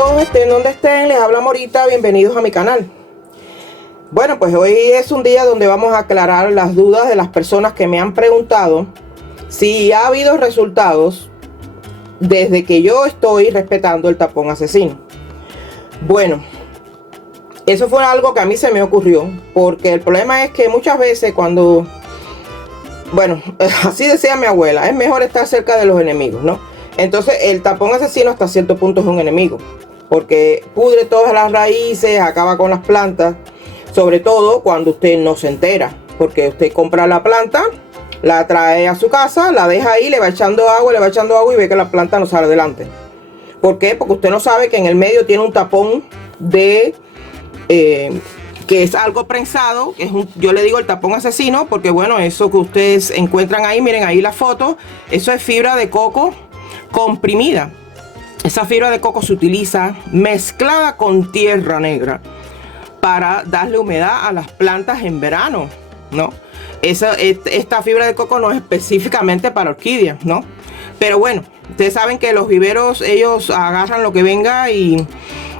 todos, estén donde estén, les habla Morita, bienvenidos a mi canal. Bueno, pues hoy es un día donde vamos a aclarar las dudas de las personas que me han preguntado si ha habido resultados desde que yo estoy respetando el tapón asesino. Bueno, eso fue algo que a mí se me ocurrió, porque el problema es que muchas veces cuando, bueno, así decía mi abuela, es mejor estar cerca de los enemigos, ¿no? Entonces el tapón asesino hasta cierto punto es un enemigo, porque pudre todas las raíces, acaba con las plantas, sobre todo cuando usted no se entera, porque usted compra la planta, la trae a su casa, la deja ahí, le va echando agua y ve que la planta no sale adelante. ¿Por qué? Porque usted no sabe que en el medio tiene un tapón de que es algo prensado, que es yo le digo el tapón asesino, porque bueno, eso que ustedes encuentran ahí, miren ahí la foto, eso es fibra de coco comprimida. Esa fibra de coco se utiliza mezclada con tierra negra para darle humedad a las plantas en verano, ¿no? Esta fibra de coco no es específicamente para orquídeas, ¿no? Pero bueno, ustedes saben que los viveros, ellos agarran lo que venga y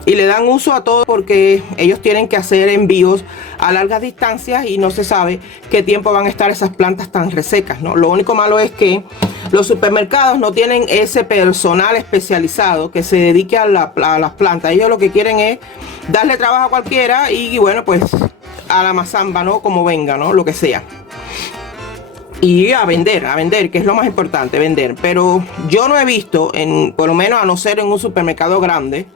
le dan uso a todo, porque ellos tienen que hacer envíos a largas distancias y no se sabe qué tiempo van a estar esas plantas tan resecas, ¿no? Lo único malo es que los supermercados no tienen ese personal especializado que se dedique a las plantas. Ellos lo que quieren es darle trabajo a cualquiera y bueno, pues a la mazamba, ¿no? Como venga, ¿no? Lo que sea. Y a vender, que es lo más importante, vender. Pero yo no he visto, por lo menos a no ser en un supermercado grande,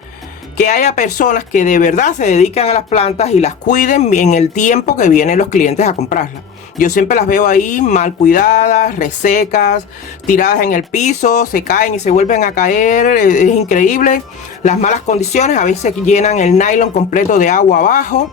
que haya personas que de verdad se dedican a las plantas y las cuiden en el tiempo que vienen los clientes a comprarlas. Yo siempre las veo ahí mal cuidadas, resecas, tiradas en el piso, se caen y se vuelven a caer. Es increíble. Las malas condiciones, a veces llenan el nylon completo de agua abajo,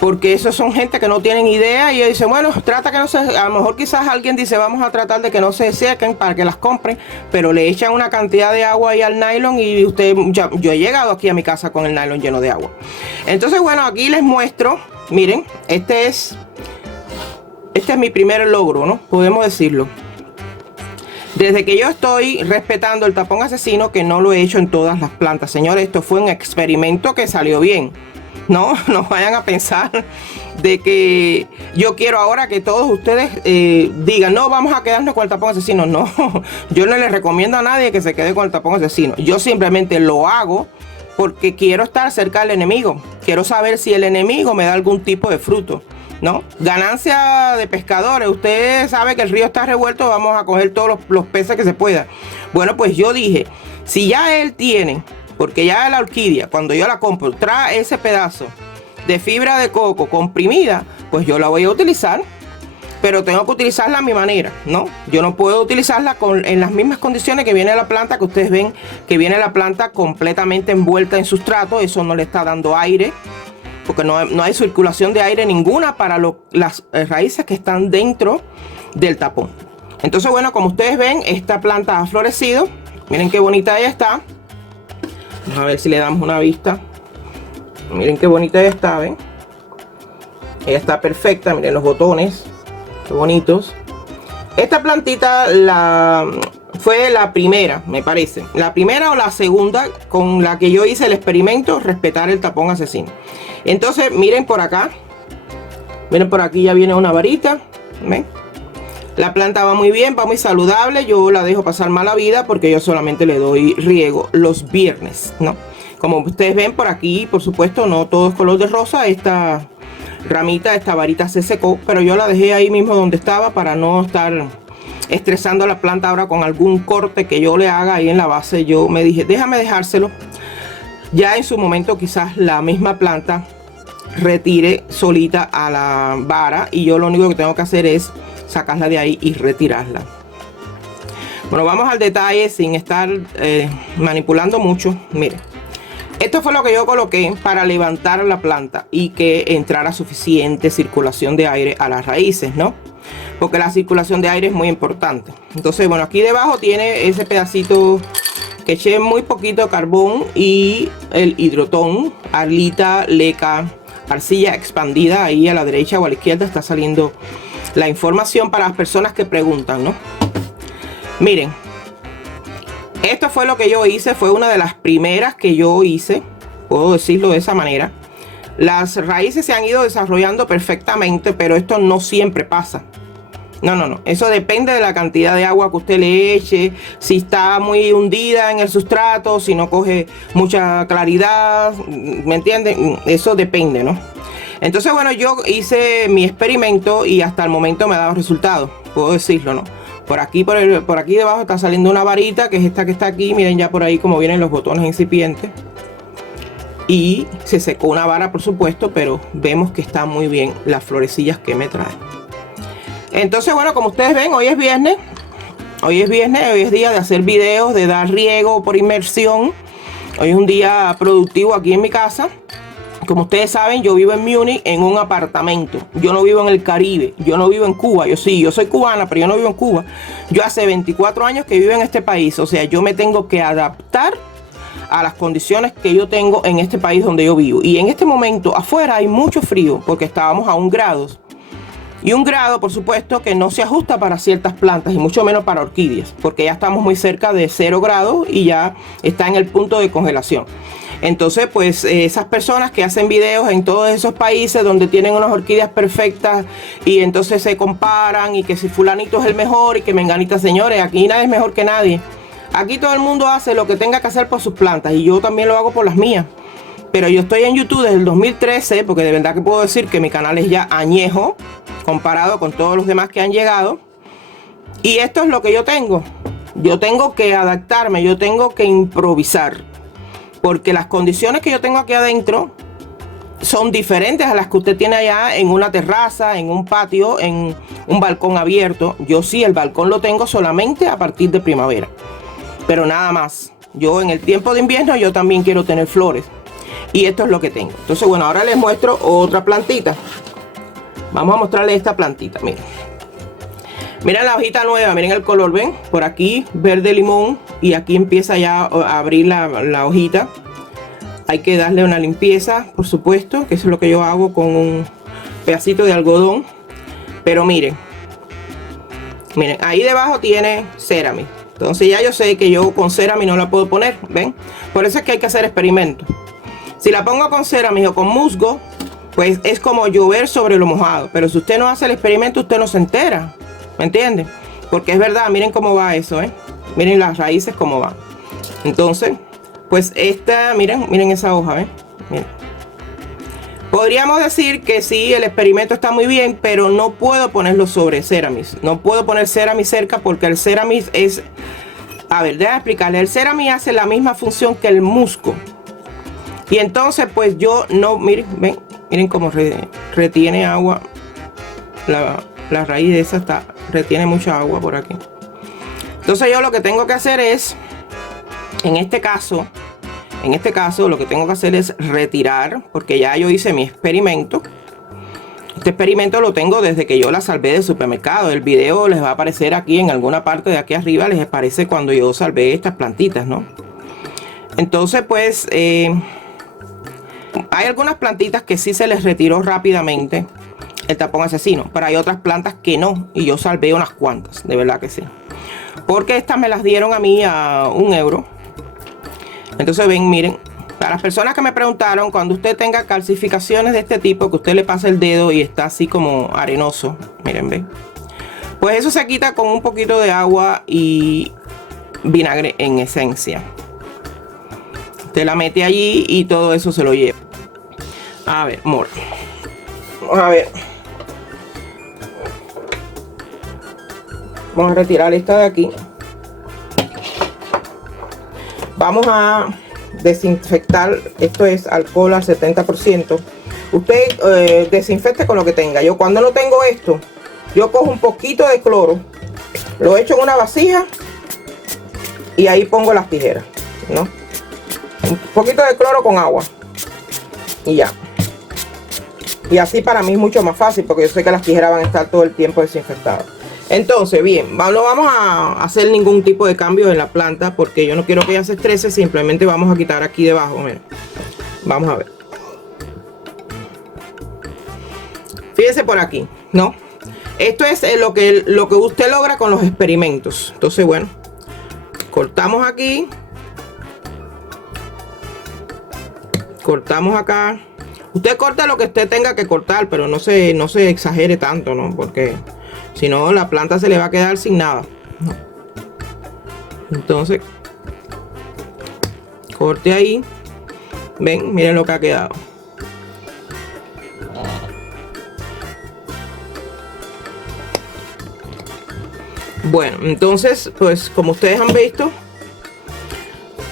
porque esos son gente que no tienen idea y ellos dicen, bueno, trata que no se, a lo mejor quizás alguien dice, vamos a tratar de que no se sequen para que las compren, pero le echan una cantidad de agua ahí al nylon y yo he llegado aquí a mi casa con el nylon lleno de agua. Entonces, bueno, aquí les muestro, miren, este es mi primer logro, ¿no? Podemos decirlo. Desde que yo estoy respetando el tapón asesino, que no lo he hecho en todas las plantas, señores, esto fue un experimento que salió bien. No vayan a pensar de que yo quiero ahora que todos ustedes digan, no, vamos a quedarnos con el tapón asesino. No, yo no les recomiendo a nadie que se quede con el tapón asesino. Yo simplemente lo hago porque quiero estar cerca del enemigo. Quiero saber si el enemigo me da algún tipo de fruto, ¿no? Ganancia de pescadores. Usted sabe que el río está revuelto, vamos a coger todos los peces que se pueda. Bueno, pues yo dije, si ya él tiene... Porque ya la orquídea, cuando yo la compro, trae ese pedazo de fibra de coco comprimida, pues yo la voy a utilizar, pero tengo que utilizarla a mi manera, ¿no? Yo no puedo utilizarla en las mismas condiciones que viene la planta, que ustedes ven que viene la planta completamente envuelta en sustrato. Eso no le está dando aire, porque no hay circulación de aire ninguna para las raíces que están dentro del tapón. Entonces, bueno, como ustedes ven, esta planta ha florecido. Miren qué bonita ella está. Vamos a ver si le damos una vista. Miren qué bonita ella está, ¿ven? Ella está perfecta, miren los botones, qué bonitos. Esta plantita fue la primera, me parece. La primera o la segunda con la que yo hice el experimento, respetar el tapón asesino. Entonces, miren por acá. Miren por aquí, ya viene una varita. ¿Ven? La planta va muy bien, va muy saludable. Yo la dejo pasar mala vida porque yo solamente le doy riego los viernes, ¿no? Como ustedes ven por aquí, por supuesto, no todo es color de rosa. Esta ramita, esta varita se secó, pero yo la dejé ahí mismo donde estaba para no estar estresando a la planta ahora con algún corte que yo le haga ahí en la base. Yo me dije, déjame dejárselo. Ya en su momento quizás la misma planta retire solita a la vara y yo lo único que tengo que hacer es sacarla de ahí y retirarla. Bueno, vamos al detalle sin estar manipulando mucho. Miren, esto fue lo que yo coloqué para levantar la planta y que entrara suficiente circulación de aire a las raíces, ¿no? Porque la circulación de aire es muy importante. Entonces, bueno, aquí debajo tiene ese pedacito que eché muy poquito carbón y el hidrotón, arlita, leca, arcilla expandida. Ahí a la derecha o a la izquierda está saliendo la información para las personas que preguntan, ¿no? Miren, Esto fue lo que yo hice, fue una de las primeras que yo hice, puedo decirlo de esa manera. Las raíces se han ido desarrollando perfectamente, pero esto no siempre pasa. No. Eso depende de la cantidad de agua que usted le eche, si está muy hundida en el sustrato, si no coge mucha claridad, ¿me entienden? Eso depende, ¿no? Entonces, bueno, yo hice mi experimento y hasta el momento me ha dado resultados, puedo decirlo, ¿no? Por aquí debajo está saliendo una varita, que es esta que está aquí. Miren ya por ahí como vienen los botones incipientes. Y se secó una vara, por supuesto, pero vemos que están muy bien las florecillas que me trae. Entonces, bueno, como ustedes ven, hoy es viernes. Hoy es día de hacer videos, de dar riego por inmersión. Hoy es un día productivo aquí en mi casa. Como ustedes saben, yo vivo en Múnich en un apartamento. Yo no vivo en el Caribe, yo no vivo en Cuba. Yo soy cubana, pero yo no vivo en Cuba. Yo hace 24 años que vivo en este país. O sea, yo me tengo que adaptar a las condiciones que yo tengo en este país donde yo vivo. Y en este momento afuera hay mucho frío porque estábamos a 1 grado. Y 1 grado, por supuesto, que no se ajusta para ciertas plantas y mucho menos para orquídeas, porque ya estamos muy cerca de 0 grados y ya está en el punto de congelación. Entonces, pues esas personas que hacen videos en todos esos países donde tienen unas orquídeas perfectas y entonces se comparan y que si fulanito es el mejor y que menganita, señores, aquí nadie es mejor que nadie. Aquí todo el mundo hace lo que tenga que hacer por sus plantas y yo también lo hago por las mías. Pero yo estoy en YouTube desde el 2013, porque de verdad que puedo decir que mi canal es ya añejo comparado con todos los demás que han llegado. Y esto es lo que yo tengo. Yo tengo que adaptarme, yo tengo que improvisar. Porque las condiciones que yo tengo aquí adentro son diferentes a las que usted tiene allá en una terraza, en un patio, en un balcón abierto. Yo sí, el balcón lo tengo solamente a partir de primavera. Pero nada más. Yo en el tiempo de invierno yo también quiero tener flores. Y esto es lo que tengo. Entonces, bueno, ahora les muestro otra plantita. Vamos a mostrarles esta plantita, miren. Miren la hojita nueva, miren el color, ¿ven? Por aquí verde limón y aquí empieza ya a abrir la hojita. Hay que darle una limpieza, por supuesto, que eso es lo que yo hago con un pedacito de algodón. Pero miren, ahí debajo tiene Ceramide. Entonces ya yo sé que yo con Ceramide no la puedo poner, ¿ven? Por eso es que hay que hacer experimentos. Si la pongo con Ceramide o con musgo, pues es como llover sobre lo mojado. Pero si usted no hace el experimento, usted no se entera. ¿Me entienden? Porque es verdad, miren cómo va eso, ¿eh? Miren las raíces cómo van. Entonces, pues esta, miren esa hoja, ¿eh? Miren. Podríamos decir que sí, el experimento está muy bien, pero no puedo ponerlo sobre Ceramide. No puedo poner Ceramide cerca porque el Ceramide es... A ver, déjame explicarle. El Ceramide hace la misma función que el musgo. Y entonces, pues yo no... Miren cómo retiene agua. La raíz de esa retiene mucha agua por aquí. Entonces yo lo que tengo que hacer es, en este caso lo que tengo que hacer es retirar, porque ya yo hice mi experimento. Este experimento lo tengo desde que yo la salvé del supermercado. El video les va a aparecer aquí en alguna parte de aquí arriba, les aparece cuando yo salvé estas plantitas, ¿no? Entonces pues hay algunas plantitas que sí se les retiró rápidamente el tapón asesino, pero hay otras plantas que no, y yo salvé unas cuantas, de verdad que sí, porque estas me las dieron a mí a 1 euro. Entonces ven, miren, para las personas que me preguntaron, cuando usted tenga calcificaciones de este tipo, que usted le pasa el dedo y está así como arenoso, miren, ven, pues eso se quita con un poquito de agua y vinagre en esencia. Usted la mete allí y todo eso se lo lleva. A ver, amor, vamos a ver. Vamos a retirar esta de aquí. Vamos a desinfectar. Esto es alcohol al 70%. Usted desinfecte con lo que tenga. Yo cuando no tengo esto, yo cojo un poquito de cloro, lo echo en una vasija y ahí pongo las tijeras, ¿no? Un poquito de cloro con agua y ya. Y así para mí es mucho más fácil, porque yo sé que las tijeras van a estar todo el tiempo desinfectadas. Entonces, bien, no vamos a hacer ningún tipo de cambio en la planta porque yo no quiero que ella se estrese. Simplemente vamos a quitar aquí debajo, miren. Vamos a ver. Fíjense por aquí, ¿no? Esto es lo que usted logra con los experimentos. Entonces, bueno, Cortamos aquí. Cortamos acá. Usted corta lo que usted tenga que cortar, pero no se exagere tanto, ¿no? Porque si no, la planta se le va a quedar sin nada. Entonces, corte ahí. Ven, miren lo que ha quedado. Bueno, entonces, pues como ustedes han visto,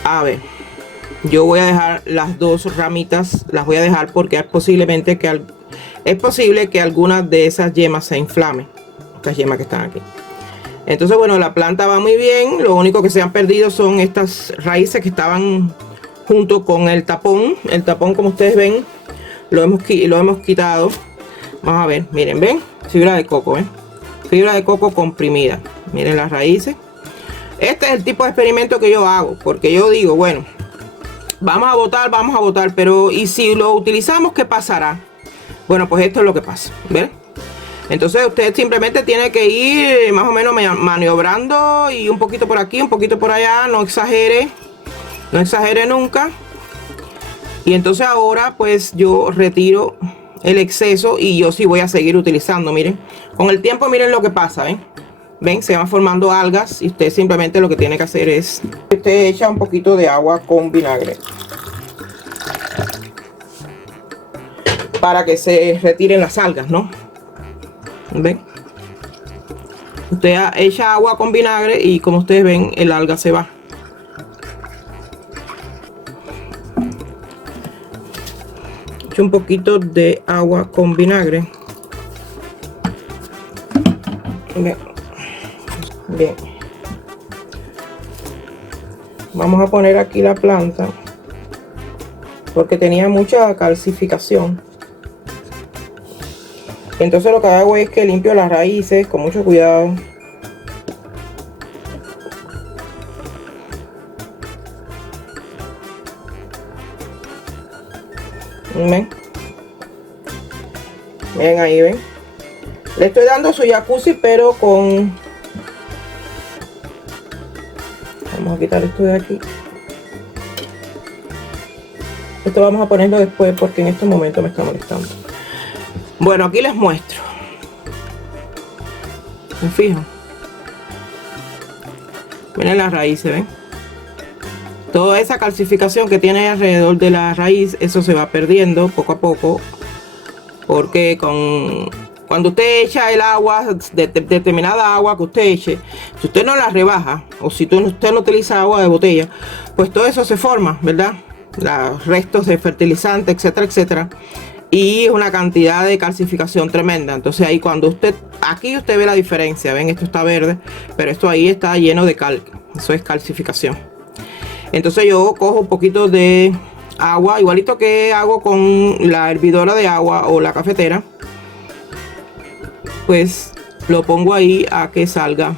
a ver, yo voy a dejar las dos ramitas, las voy a dejar porque es posible que algunas de esas yemas se inflamen, estas yemas que están aquí. Entonces, bueno, la planta va muy bien. Lo único que se han perdido son estas raíces que estaban junto con el tapón. El tapón, como ustedes ven, lo hemos quitado. Vamos a ver, miren, ven, fibra de coco, fibra de coco comprimida. Miren las raíces. Este es el tipo de experimento que yo hago, porque yo digo, bueno, vamos a botar, pero ¿y si lo utilizamos, qué pasará? Bueno, pues esto es lo que pasa, ¿ven? Entonces usted simplemente tiene que ir más o menos maniobrando, y un poquito por aquí, un poquito por allá. No exagere nunca. Y entonces ahora pues yo retiro el exceso y yo sí voy a seguir utilizando. Miren, con el tiempo miren lo que pasa, ven, se van formando algas, y usted simplemente lo que tiene que hacer es, usted echa un poquito de agua con vinagre para que se retiren las algas, ¿no? ¿Ven? Usted echa agua con vinagre y como ustedes ven, el alga se va. Echo un poquito de agua con vinagre. Bien. Bien. Vamos a poner aquí la planta porque tenía mucha calcificación. Entonces lo que hago es que limpio las raíces con mucho cuidado. ¿Ven? Ven ahí, ven. Le estoy dando su jacuzzi, pero con... Vamos a quitar esto de aquí. Esto vamos a ponerlo después porque en este momento me está molestando. Bueno, aquí les muestro. ¿Me fijo? Miren las raíces, ¿ven? Toda esa calcificación que tiene alrededor de la raíz, eso se va perdiendo poco a poco. Porque cuando usted echa el agua, determinada agua que usted eche, si usted no la rebaja, o si usted no utiliza agua de botella, pues todo eso se forma, ¿verdad? Los restos de fertilizante, etcétera, etcétera. Y es una cantidad de calcificación tremenda. Entonces ahí aquí usted ve la diferencia. Ven, esto está verde, pero esto ahí está lleno de cal. Eso es calcificación. Entonces yo cojo un poquito de agua, igualito que hago con la hervidora de agua o la cafetera. Pues lo pongo ahí a que salga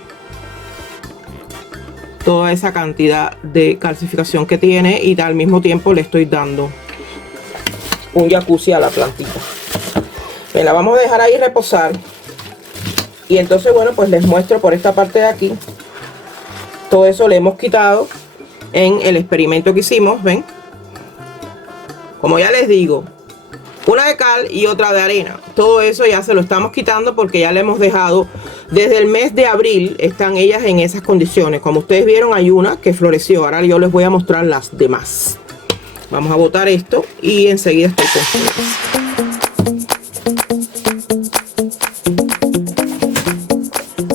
toda esa cantidad de calcificación que tiene, y al mismo tiempo le estoy dando un jacuzzi a la plantita. Me la vamos a dejar ahí reposar. Y entonces, bueno, pues les muestro por esta parte de aquí. Todo eso le hemos quitado en el experimento que hicimos, ¿ven? Como ya les digo, una de cal y otra de arena. Todo eso ya se lo estamos quitando porque ya le hemos dejado desde el mes de abril. Están ellas en esas condiciones. Como ustedes vieron, hay una que floreció. Ahora yo les voy a mostrar las demás. Vamos a botar esto y enseguida estoy con ustedes.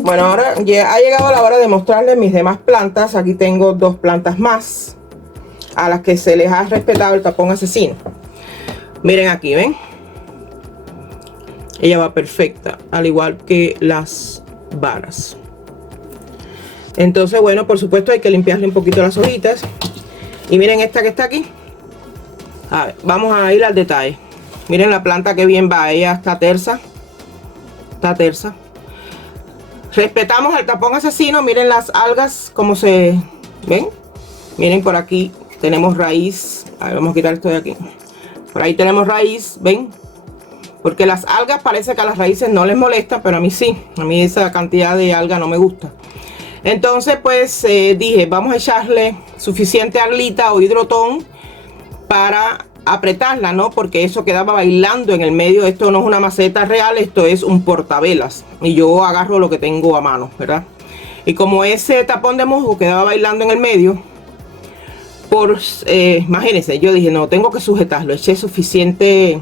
Bueno, ahora ya ha llegado la hora de mostrarles mis demás plantas. Aquí tengo dos plantas más a las que se les ha respetado el tapón asesino. Miren aquí, ¿ven? Ella va perfecta, al igual que las varas. Entonces, bueno, por supuesto hay que limpiarle un poquito las hojitas. Y miren esta que está aquí. A ver, vamos a ir al detalle. Miren la planta que bien va. Ella está tersa. Está tersa. Respetamos el tapón asesino. Miren las algas como se ven. Miren por aquí tenemos raíz. A ver, vamos a quitar esto de aquí. Por ahí tenemos raíz, ¿ven? Porque las algas parece que a las raíces no les molesta, pero a mí sí. A mí esa cantidad de alga no me gusta. Entonces pues dije, vamos a echarle suficiente arlita o hidrotón para apretarla, ¿no? Porque eso quedaba bailando en el medio. Esto no es una maceta real, esto es un portavelas. Y yo agarro lo que tengo a mano, ¿verdad? Y como ese tapón de musgo quedaba bailando en el medio, imagínense, yo dije, no, tengo que sujetarlo. Eché suficiente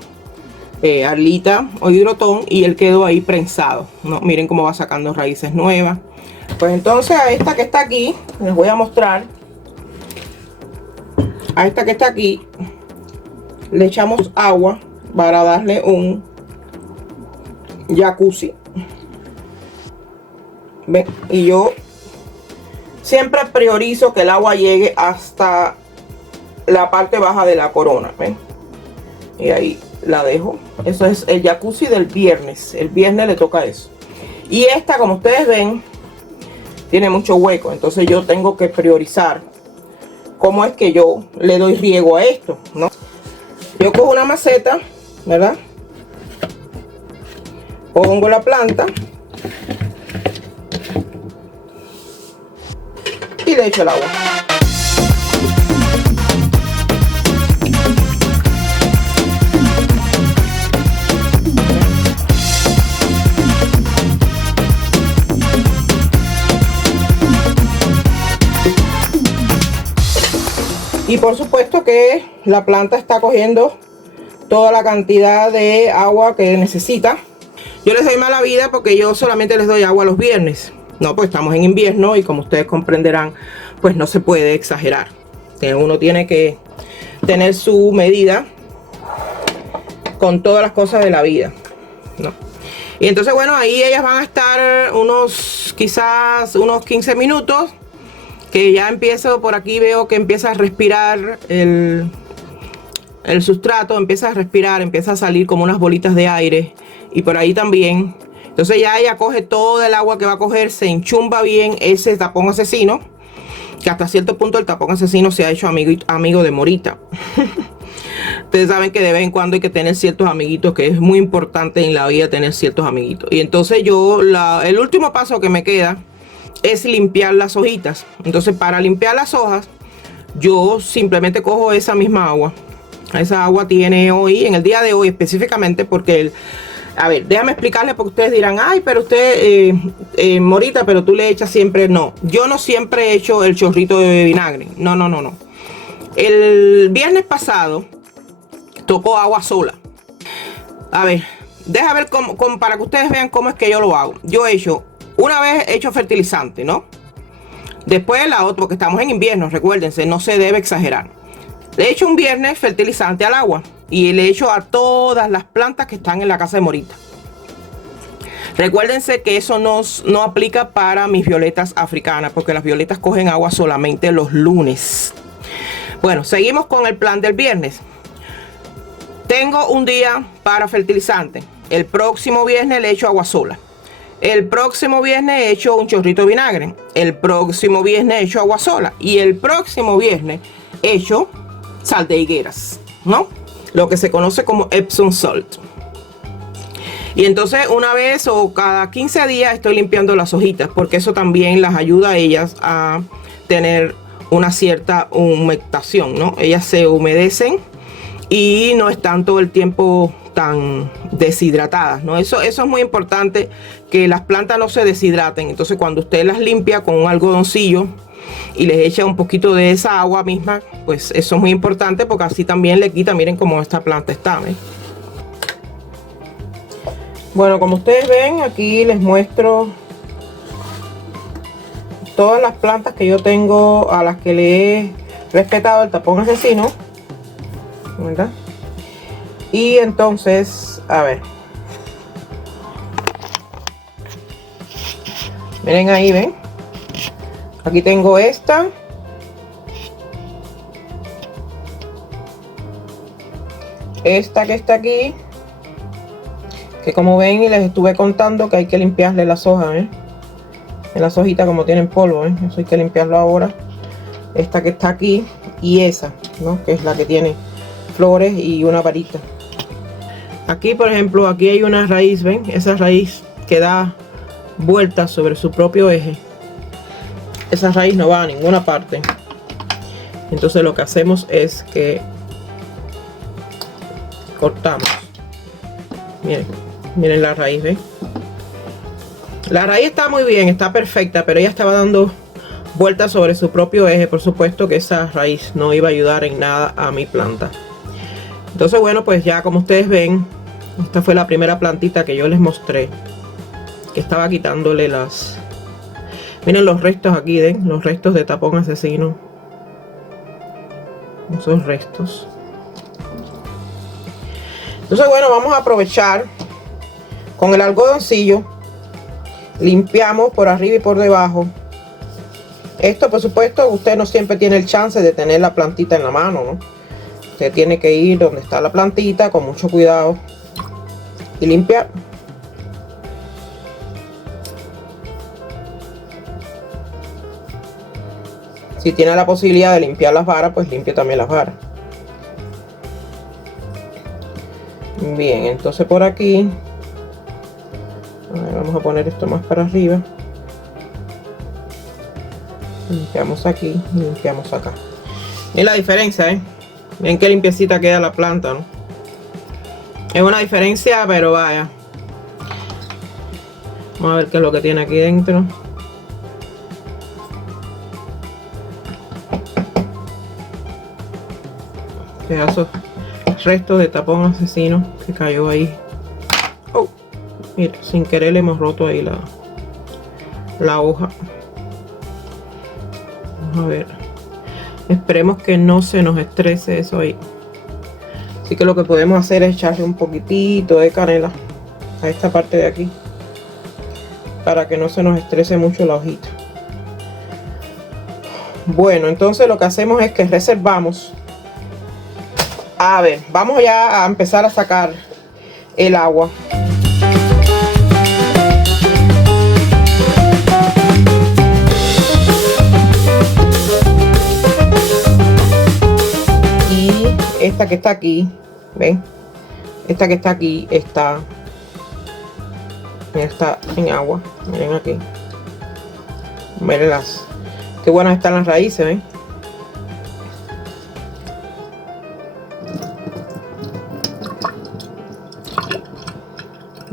arlita o hidrotón y él quedó ahí prensado, ¿no? Miren cómo va sacando raíces nuevas. Pues entonces a esta que está aquí, les voy a mostrar. A esta que está aquí le echamos agua para darle un jacuzzi. ¿Ven? Y yo siempre priorizo que el agua llegue hasta la parte baja de la corona. ¿Ven? Y ahí la dejo. Eso es el jacuzzi del viernes. El viernes le toca eso. Y esta, como ustedes ven, tiene mucho hueco. Entonces yo tengo que priorizar cómo es que yo le doy riego a esto, ¿no? Yo cojo una maceta, ¿verdad? Pongo la planta y le echo el agua. Y por supuesto que la planta está cogiendo toda la cantidad de agua que necesita. Yo les doy mala vida porque yo solamente les doy agua los viernes. No, pues estamos en invierno y como ustedes comprenderán, pues no se puede exagerar. Uno tiene que tener su medida con todas las cosas de la vida, ¿no? Y entonces, bueno, ahí ellas van a estar quizás unos 15 minutos. Que ya empiezo, por aquí veo que empieza a respirar el sustrato, empieza a respirar, empieza a salir como unas bolitas de aire. Y por ahí también. Entonces ya ella coge todo el agua que va a coger, se enchumba bien ese tapón asesino. Que hasta cierto punto el tapón asesino se ha hecho amigo de Morita. Ustedes saben que de vez en cuando hay que tener ciertos amiguitos, que es muy importante en la vida tener ciertos amiguitos. Y entonces yo, el último paso que me queda es limpiar las hojitas. Entonces para limpiar las hojas yo simplemente cojo esa misma agua. Esa agua tiene hoy, en el día de hoy específicamente, porque a ver, déjame explicarles, porque ustedes dirán, ay, pero usted Morita, pero tú le echas siempre. No, yo no siempre he hecho el chorrito de vinagre. No. El viernes pasado tocó agua sola. A ver, déjame ver para que ustedes vean cómo es que yo lo hago. Yo he hecho una vez hecho fertilizante, ¿no? Después la otra, porque estamos en invierno, recuérdense, no se debe exagerar. Le echo un viernes fertilizante al agua y le echo a todas las plantas que están en la casa de Morita. Recuérdense que eso no aplica para mis violetas africanas, porque las violetas cogen agua solamente los lunes. Bueno, seguimos con el plan del viernes. Tengo un día para fertilizante. El próximo viernes le echo agua sola. El próximo viernes echo un chorrito de vinagre. El próximo viernes echo agua sola. Y el próximo viernes echo sal de higueras, ¿no? Lo que se conoce como Epsom salt. Y entonces una vez o cada 15 días estoy limpiando las hojitas, porque eso también las ayuda a ellas a tener una cierta humectación, ¿no? Ellas se humedecen y no están todo el tiempo tan deshidratadas, ¿no? Eso es muy importante, que las plantas no se deshidraten. Entonces cuando usted las limpia con un algodoncillo y les echa un poquito de esa agua misma, pues eso es muy importante, porque así también le quita. Miren cómo esta planta está, ¿eh? Bueno, como ustedes ven, aquí les muestro todas las plantas que yo tengo, a las que le he respetado el tapón asesino, ¿verdad? Y entonces, a ver, miren ahí, ven, aquí tengo esta, que está aquí, que como ven y les estuve contando que hay que limpiarle las hojas, ¿eh? En las hojitas como tienen polvo, ¿eh? Eso hay que limpiarlo ahora. Esta que está aquí y esa, ¿no? Que es la que tiene flores y una varita. Aquí, por ejemplo, aquí hay una raíz, ¿ven? Esa raíz que da vueltas sobre su propio eje. esa raíz no va a ninguna parte. Entonces lo que hacemos es que cortamos. Miren, miren la raíz, ¿ven? La raíz está muy bien, está perfecta, pero ella estaba dando vueltas sobre su propio eje. Por supuesto que esa raíz no iba a ayudar en nada a mi planta. Entonces bueno, pues ya como ustedes ven, esta fue la primera plantita que yo les mostré, que estaba quitándole las... Miren los restos aquí, ¿ven? Los restos de tapón asesino. Esos restos. Entonces bueno, vamos a aprovechar con el algodoncillo. Limpiamos por arriba y por debajo. Esto por supuesto usted no siempre tiene el chance de tener la plantita en la mano, ¿no? Usted tiene que ir donde está la plantita con mucho cuidado y limpiar. Si tiene la posibilidad de limpiar las varas, pues limpie también las varas. Bien, entonces por aquí vamos a poner esto más para arriba. Limpiamos aquí y limpiamos acá. Miren la diferencia, Miren qué limpiecita queda la planta, ¿no? Es una diferencia, pero vaya. Vamos a ver qué es lo que tiene aquí dentro. Pedazos, restos de tapón asesino que cayó ahí. Oh, mira, sin querer le hemos roto ahí la hoja. Vamos a ver. Esperemos que no se nos estrese eso ahí. Así que lo que podemos hacer es echarle un poquitito de canela a esta parte de aquí, para que no se nos estrese mucho la hojita. Bueno, entonces lo que hacemos es que reservamos. A ver, vamos ya a empezar a sacar el agua. Y esta que está aquí, ¿ven? Esta que está aquí está en agua. Miren aquí. Miren qué buenas están las raíces, ¿ven?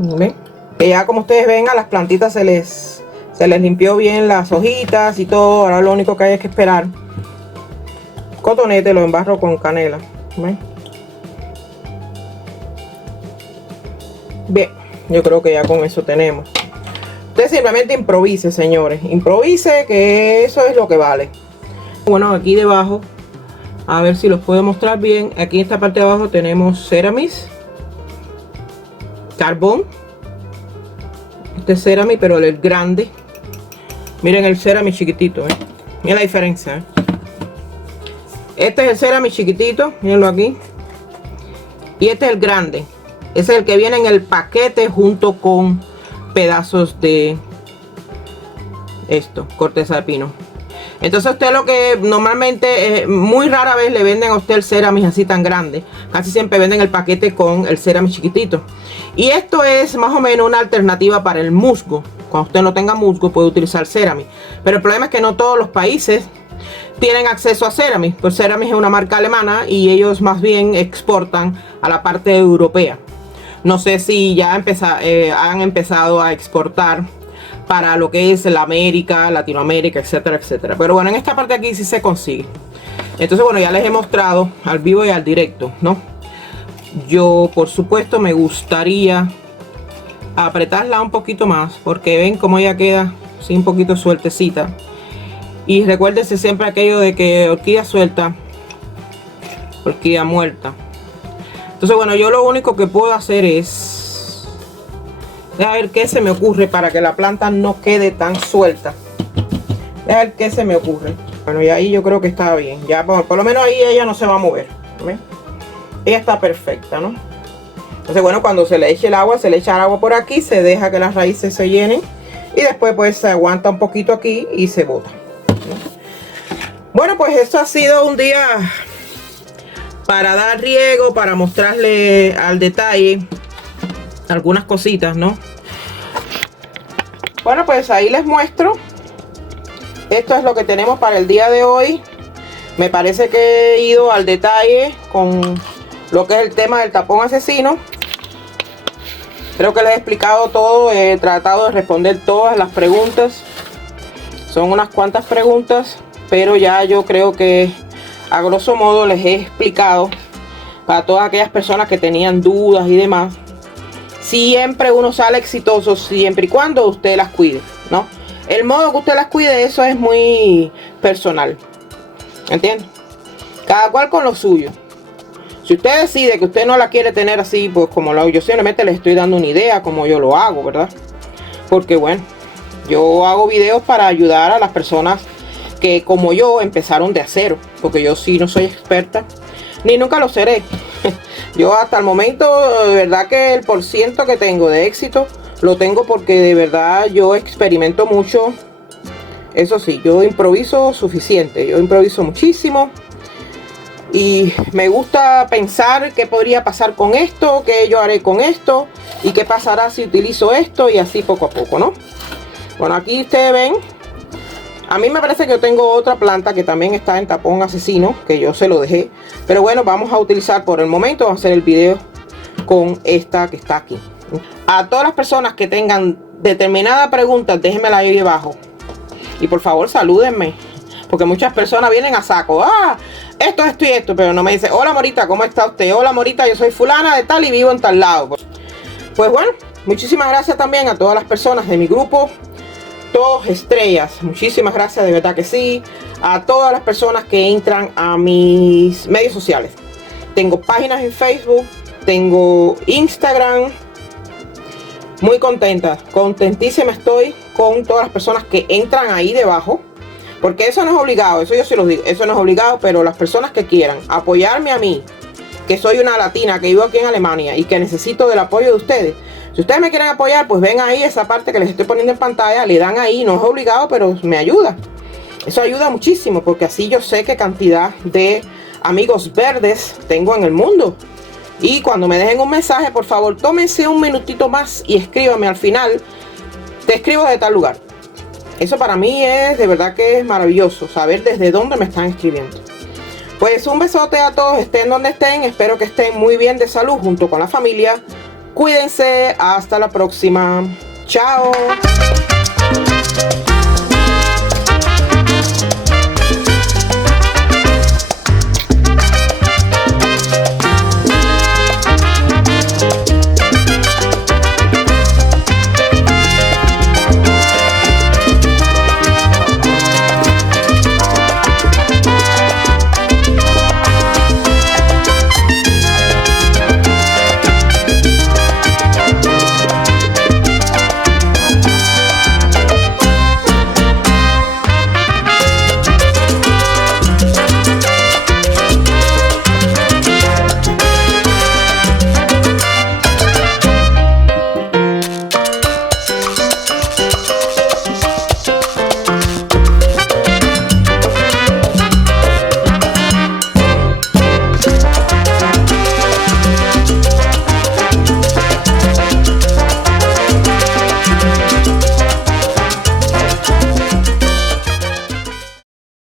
¿Ven? Que ya como ustedes ven, a las plantitas se les limpió bien las hojitas y todo. Ahora lo único que hay es que esperar. Cotonete lo embarro con canela. ¿Ven? Bien, yo creo que ya con eso tenemos. Usted simplemente improvise, señores. Improvise, que eso es lo que vale. Bueno, aquí debajo, a ver si los puedo mostrar bien. Aquí en esta parte de abajo tenemos Ceramis, carbón. Este es Ceramis, pero el grande. Miren el Ceramis chiquitito, miren la diferencia, Este es el Ceramis chiquitito, mírenlo aquí. Y este es el grande. Ese es el que viene en el paquete junto con pedazos de corteza de pino. Entonces usted lo que normalmente, muy rara vez le venden a usted el Ceramis así tan grande. Casi siempre venden el paquete con el Ceramis chiquitito. Y esto es más o menos una alternativa para el musgo. Cuando usted no tenga musgo puede utilizar Ceramis. Pero el problema es que no todos los países tienen acceso a Ceramis. Pues Ceramis es una marca alemana y ellos más bien exportan a la parte europea. No sé si ya han empezado a exportar para lo que es la América, Latinoamérica, etcétera, etcétera. Pero bueno, en esta parte aquí sí se consigue. Entonces bueno, ya les he mostrado al vivo y al directo, ¿no? Yo por supuesto me gustaría apretarla un poquito más, porque ven cómo ella queda así un poquito sueltecita. Y recuérdense siempre aquello de que orquídea suelta, orquídea muerta. Entonces bueno, yo lo único que puedo hacer es a ver qué se me ocurre para que la planta no quede tan suelta. A ver qué se me ocurre. Bueno, y ahí yo creo que está bien. Ya por lo menos ahí ella no se va a mover. ¿Ven? Ella está perfecta, ¿no? Entonces bueno, cuando se le eche el agua, se le echa el agua por aquí, se deja que las raíces se llenen y después pues se aguanta un poquito aquí y se bota, ¿no? Bueno, pues esto ha sido un día para dar riego, para mostrarle al detalle algunas cositas, ¿no? Bueno, pues ahí les muestro Esto es lo que tenemos para el día de hoy. Me parece que he ido al detalle con lo que es el tema del tapón asesino. Creo que les he explicado todo, he tratado de responder todas las preguntas. Son unas cuantas preguntas, pero ya yo creo que a grosso modo les he explicado para todas aquellas personas que tenían dudas y demás. Siempre uno sale exitoso siempre y cuando usted las cuide, ¿no? El modo que usted las cuide, eso es muy personal, ¿entiende? Cada cual con lo suyo. Si usted decide que usted no la quiere tener así, pues como lo hago, yo simplemente les estoy dando una idea como yo lo hago, ¿verdad? Porque bueno, yo hago videos para ayudar a las personas que como yo empezaron de cero, porque yo sí no soy experta, ni nunca lo seré. Yo hasta el momento, de verdad que el % que tengo de éxito, lo tengo porque de verdad yo experimento mucho. Eso sí, yo improviso suficiente, yo improviso muchísimo. Y me gusta pensar qué podría pasar con esto, qué yo haré con esto y qué pasará si utilizo esto, y así poco a poco, ¿no? Bueno, aquí ustedes ven, a mí me parece que yo tengo otra planta que también está en tapón asesino, que yo se lo dejé. Pero bueno, vamos a utilizar por el momento, vamos a hacer el video con esta que está aquí. A todas las personas que tengan determinada pregunta, déjenmela ahí abajo. Y por favor salúdenme, porque muchas personas vienen a saco. Esto y esto, pero no me dice: hola Morita, ¿cómo está usted? Hola Morita, yo soy fulana de tal y vivo en tal lado. Pues bueno, muchísimas gracias también a todas las personas de mi grupo, todos estrellas. Muchísimas gracias, de verdad que sí. A todas las personas que entran a mis medios sociales. Tengo páginas en Facebook, tengo Instagram. Muy contenta, contentísima estoy con todas las personas que entran ahí debajo. Porque eso no es obligado, eso yo sí los digo, eso no es obligado, pero las personas que quieran apoyarme a mí, que soy una latina que vivo aquí en Alemania y que necesito del apoyo de ustedes. Si ustedes me quieren apoyar, pues ven ahí esa parte que les estoy poniendo en pantalla, le dan ahí, no es obligado, pero me ayuda. Eso ayuda muchísimo, porque así yo sé qué cantidad de amigos verdes tengo en el mundo. Y cuando me dejen un mensaje, por favor, tómense un minutito más y escríbanme al final: te escribo de tal lugar. Eso para mí es de verdad que es maravilloso, saber desde dónde me están escribiendo. Pues un besote a todos, estén donde estén. Espero que estén muy bien de salud junto con la familia. Cuídense, hasta la próxima. Chao.